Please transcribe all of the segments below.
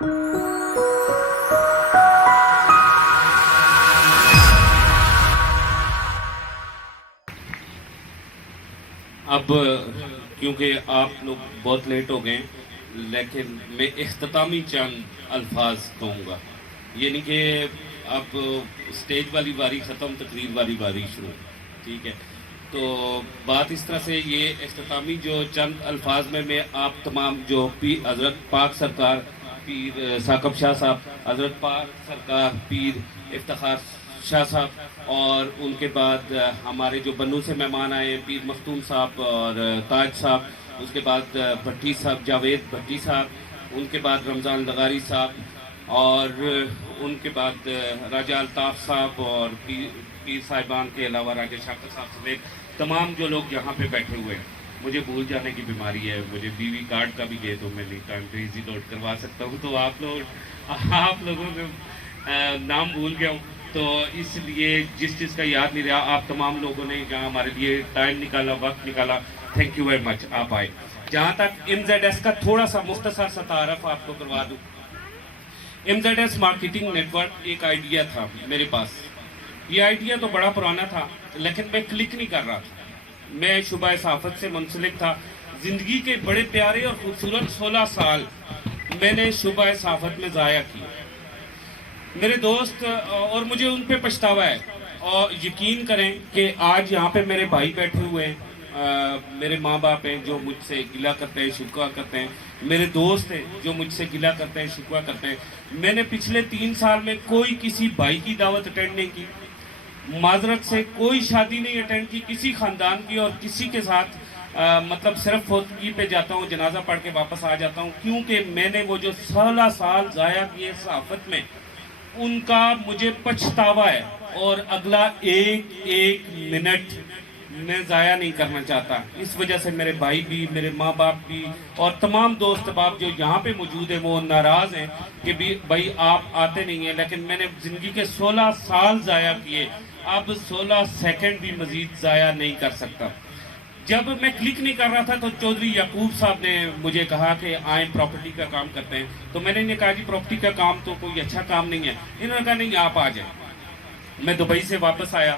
اب کیونکہ آپ لوگ بہت لیٹ ہو گئے لیکن میں اختتامی چند الفاظ کہوں گا، یعنی کہ اب سٹیج والی باری ختم، تقریر والی باری شروع، ٹھیک ہے؟ تو بات اس طرح سے، یہ اختتامی جو چند الفاظ میں آپ تمام جو پیر حضرت پاک سرکار پیر ثاقب شاہ صاحب، حضرت پاک سرکار پیر افتخار شاہ صاحب، اور ان کے بعد ہمارے جو بنو سے مہمان آئے ہیں پیر مختوم صاحب اور تاج صاحب، اس کے بعد بھٹی صاحب، جاوید بھٹی صاحب، ان کے بعد رمضان لغاری صاحب، اور ان کے بعد راجہ الطاف صاحب، اور پیر صاحبان کے علاوہ راجہ شاکر صاحب سمیت تمام جو لوگ یہاں پہ بیٹھے ہوئے ہیں۔ مجھے بھول جانے کی بیماری ہے، مجھے بی وی کارڈ کا بھی دے دو، میں نہیں ٹائم پہ ایزی نوٹ کروا سکتا ہوں، تو آپ لوگوں کے نام بھول گیا ہوں، تو اس لیے جس چیز کا یاد نہیں رہا، آپ تمام لوگوں نے جہاں ہمارے لیے ٹائم نکالا، وقت نکالا، تھینک یو ویری مچ، آپ آئے۔ جہاں تک MZS کا تھوڑا سا مختصر سا تعارف آپ کو کروا دوں، MZS مارکیٹنگ نیٹ ورک ایک آئیڈیا تھا میرے پاس۔ یہ آئیڈیا تو بڑا پرانا تھا لیکن میں کلک نہیں کر رہا تھا۔ میں شعبہ صحافت سے منسلک تھا، زندگی کے بڑے پیارے اور خوبصورت 16 سال میں نے شعبہ صحافت میں ضائع کیا، میرے دوست، اور مجھے ان پہ پچھتاوا ہے۔ اور یقین کریں کہ آج یہاں پہ میرے بھائی بیٹھے ہوئے ہیں، میرے ماں باپ ہیں جو مجھ سے گلہ کرتے ہیں، شکوہ کرتے ہیں، میرے دوست ہیں جو مجھ سے گلہ کرتے ہیں، شکوہ کرتے ہیں۔ میں نے پچھلے 3 سال میں کوئی کسی بھائی کی دعوت اٹینڈ نہیں کی، معذرت سے کوئی شادی نہیں اٹینڈ کی کسی خاندان کی، اور کسی کے ساتھ مطلب صرف فوتگی پہ جاتا ہوں، جنازہ پڑھ کے واپس آ جاتا ہوں، کیونکہ میں نے وہ جو 16 سال ضائع کیے صحافت میں، ان کا مجھے پچھتاوا ہے، اور اگلا ایک منٹ میں ضائع نہیں کرنا چاہتا۔ اس وجہ سے میرے بھائی بھی، میرے ماں باپ بھی، اور تمام دوست باپ جو یہاں پہ موجود ہیں وہ ناراض ہیں کہ بھائی آپ آتے نہیں ہیں، لیکن میں نے زندگی کے 16 سال ضائع کیے، اب 16 سیکنڈ بھی مزید ضائع نہیں کر سکتا۔ جب میں کلک نہیں کر رہا تھا تو چودھری یعقوب صاحب نے مجھے کہا کہ آئیں پراپرٹی کا کام کرتے ہیں، تو میں نے انہیں کہا جی پراپرٹی کا کام تو کوئی اچھا کام نہیں ہے۔ انہوں نے کہا نہیں آپ آ جائیں۔ میں دبئی سے واپس آیا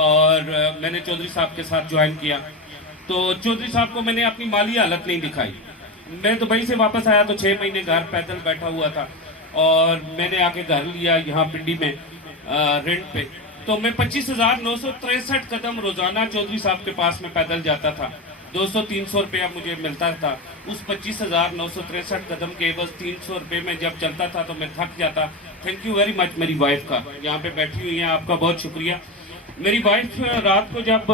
اور میں نے چودھری صاحب کے ساتھ جوائن کیا، تو چودھری صاحب کو میں نے اپنی مالی حالت نہیں دکھائی۔ میں دبئی سے واپس آیا تو 6 مہینے گھر پیدل بیٹھا ہوا تھا، اور میں نے آ کے گھر لیا یہاں پنڈی میں رینٹ پہ، تو میں 25,963 قدم روزانہ چودھری صاحب کے پاس میں پیدل جاتا تھا۔ 200-300 روپیہ مجھے ملتا تھا، اس 25,963 قدم کے عوض 300 روپے میں جب چلتا تھا تو میں تھک جاتا۔ تھینک یو ویری مچ میری وائف کا، یہاں پہ بیٹھی ہوئی ہیں، آپ کا بہت شکریہ۔ میری وائف رات کو جب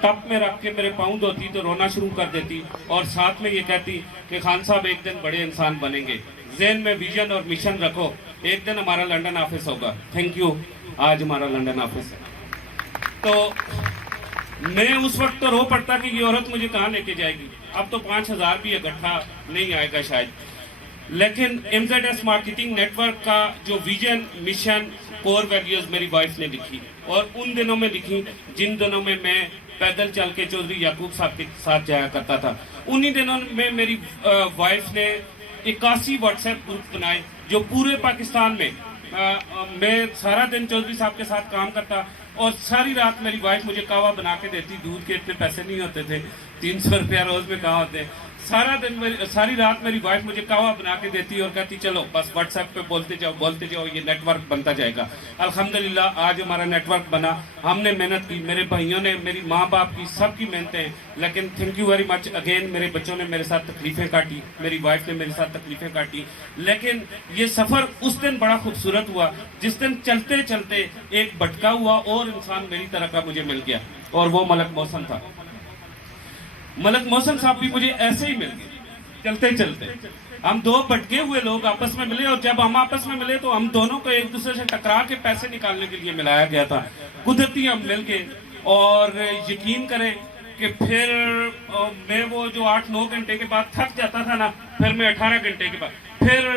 ٹپ میں رکھ کے میرے پاؤں دھوتی تو رونا شروع کر دیتی، اور ساتھ میں یہ کہتی کہ خان صاحب ایک دن بڑے انسان بنیں گے، ذہن میں ویژن اور مشن رکھو، ایک دن ہمارا لنڈن آفس ہوگا۔ تھینک یو، آج ہمارا لنڈن آفس ہے۔ تو میں اس وقت تو رو پڑتا کہ یہ عورت مجھے کہاں لے کے جائے گی، اب تو 5,000 بھی اکٹھا نہیں آئے گا شاید۔ لیکن MZS مارکیٹنگ نیٹ ورک کا جو ویژن، مشن، کور ویلیوز میری وائف نے لکھی، اور ان دنوں میں لکھی جن دنوں میں میں پیدل چل کے چودھری یعقوب صاحب کے ساتھ جایا کرتا تھا۔ انہی دنوں میں میری وائف نے 81 واٹس ایپ گروپ بنائے جو پورے پاکستان میں سارا دن چودھری صاحب کے ساتھ کام کرتا، اور ساری رات میری وائف مجھے قہوہ بنا کے دیتی، دودھ کے اتنے پیسے نہیں ہوتے تھے، 300 روپیہ روز میں کہاں ہوتے ہیں۔ ساری رات میری وائف مجھے قہوہ بنا کے دیتی اور کہتی چلو بس واٹس ایپ پہ بولتے جاؤ، یہ نیٹ ورک بنتا جائے گا۔ الحمدللہ آج ہمارا نیٹ ورک بنا، ہم نے محنت کی، میرے بھائیوں نے، میری ماں باپ کی، سب کی محنتیں، لیکن thank you very much again, میرے بچوں نے میرے ساتھ تکلیفیں کاٹی، میری وائف نے میرے ساتھ تکلیفیں کاٹی، لیکن یہ سفر اس دن بڑا خوبصورت ہوا جس دن چلتے چلتے ایک بھٹکا ہوا اور انسان میری طرح کا مجھے مل گیا، اور وہ ملک محسن تھا۔ ملک محسن صاحب بھی مجھے ایسے ہی مل گئے چلتے چلتے۔ ہم دو بھٹکے ہوئے لوگ آپس میں ملے، اور جب ہم آپس میں ملے تو ہم دونوں کو ایک دوسرے سے ٹکرا کے پیسے نکالنے کے لیے ملایا گیا تھا، قدرتی ہم مل گئے۔ اور یقین کریں کہ پھر میں وہ جو 8-9 گھنٹے کے بعد تھک جاتا تھا نا، پھر میں 18 گھنٹے کے بعد، پھر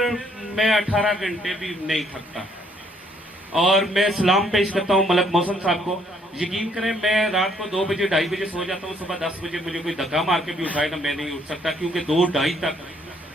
میں 18 گھنٹے بھی نہیں تھکتا۔ اور میں سلام پیش کرتا ہوں ملک محسن صاحب کو۔ یقین کریں میں رات کو 2 بجے 2:30 بجے سو جاتا ہوں، صبح 10 بجے مجھے کوئی دھکا مار کے بھی اٹھائے گا میں نہیں اٹھ سکتا، کیونکہ 2:30 تک